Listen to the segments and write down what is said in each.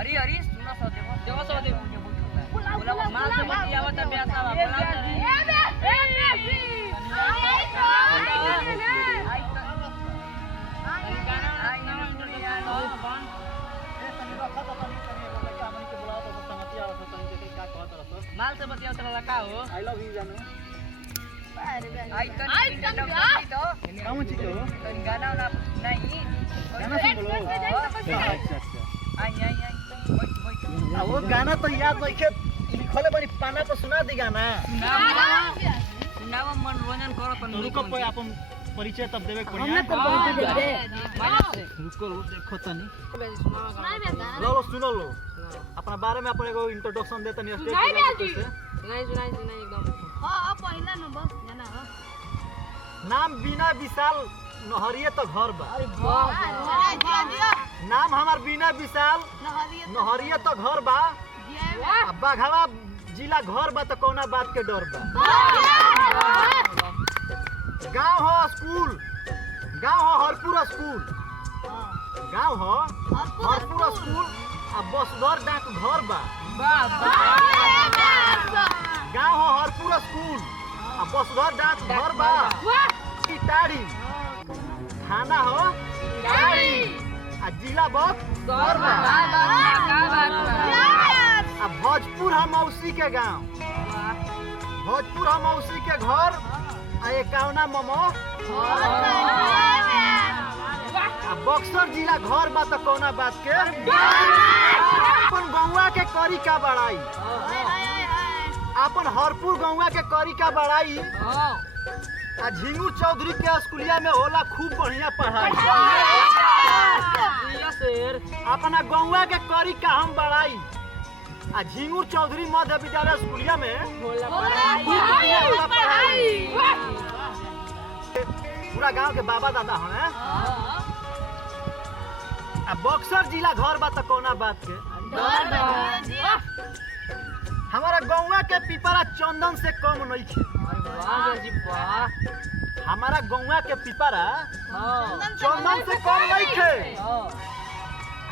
अरे अरे सुनो सो देवो बोला माल से मत आवत ब्यासा बोला माल से बतिया तला का हो आई लव यू जानू आई तन तो कौन चीज हो गाना ना नहीं गाना सुन बोलो अच्छा आई वो गाना तो याद रखे लिखले बनी पाना पर सुना दी गाना सुनावा मनोरंजन करो तन रुको पे अपन परिचय तब देवे पड़ी हमने तो परिचय दे रुको देखो तनी लो सुनो लो अपना बारे में अपन एगो इंट्रोडक्शन देता नहीं स्टेज पे सुनाई एकदम हां पहिला नंबर जाना हो नाम बिना विशाल नहरिए तो घर बा अरे वाह नाम हमार बिना विशाल नहरिए तो घर बा बाघावा जिला घर बा तो कौना बात के डर बा गांव हो स्कूल गांव हो हरपुर स्कूल गांव हो हरपुर स्कूल आ बसदर डाक घर बा गांव हो हरपुर स्कूल आ बसदर डाक घर बा टाड़ी थाना हो टाड़ी आ जिला बस घर बा आ भोजपुर हम मौसी के गांव भोजपुर हम मौसी के घर आ एकावना ममो आ बक्सर जिला घर बा तो कौना बात के अपन गौवा के करी का बड़ाई अपन हरपुर गौवा के करी का बड़ाई आ झिंगू चौधरी के स्कूलिया में होला खूब बढ़िया पढ़ाई अपना गौवा के करी का हम बड़ाई आ झिंगू चौधरी मध्य विद्यालय स्कूलिया में पूरा गांव के बाबा दादा हैं आ बक्सर जिला घर बा तो कौना बात के हमारा गौवा के पिपरा चंदन से कम नहीं थे हमारा गौवा के पिपरा चंदन से कम नहीं थे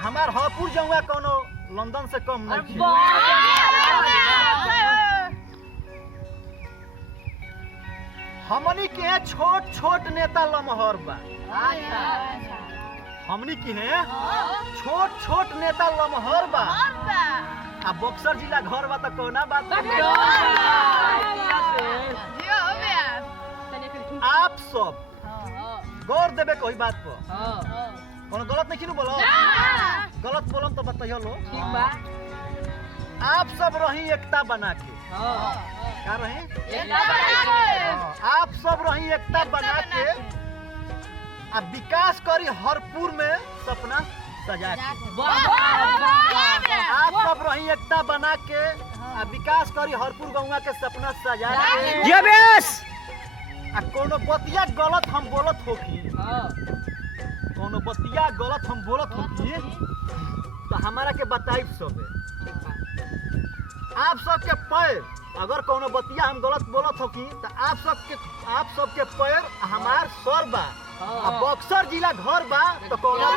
हमार हरपुर जौवा कोनो लंदन से कम नहीं थे हमनी के छोट छोट नेता लमहर बा हमनी की है छोट छोट नेता लमहर बा आ बक्सर जिला घर बा त कोना बात आप सब गौर देबे कोई बात पर कोनो गलत नहीं किनु बोलो गलत बोलम तो बताइयो लो ठीक बा आप सब रही एकता बना के का रही आप सब रही एकता बना के आ विकास करी हरपुर में सपना सजा के आप सब रही एकता बना के आ विकास करी हरपुर गौवा के सपना सजा के आ कोनो बतिया गलत हम बोलत होखी कोनो बतिया गलत हम बोलत होखी तो हमारा के बताइब सब आप सबके पैर अगर कोनो बतिया हम गलत बोलत होखी तो आप सबके पैर हमार सर बा आ बक्सर जिला घर बा तो कोनो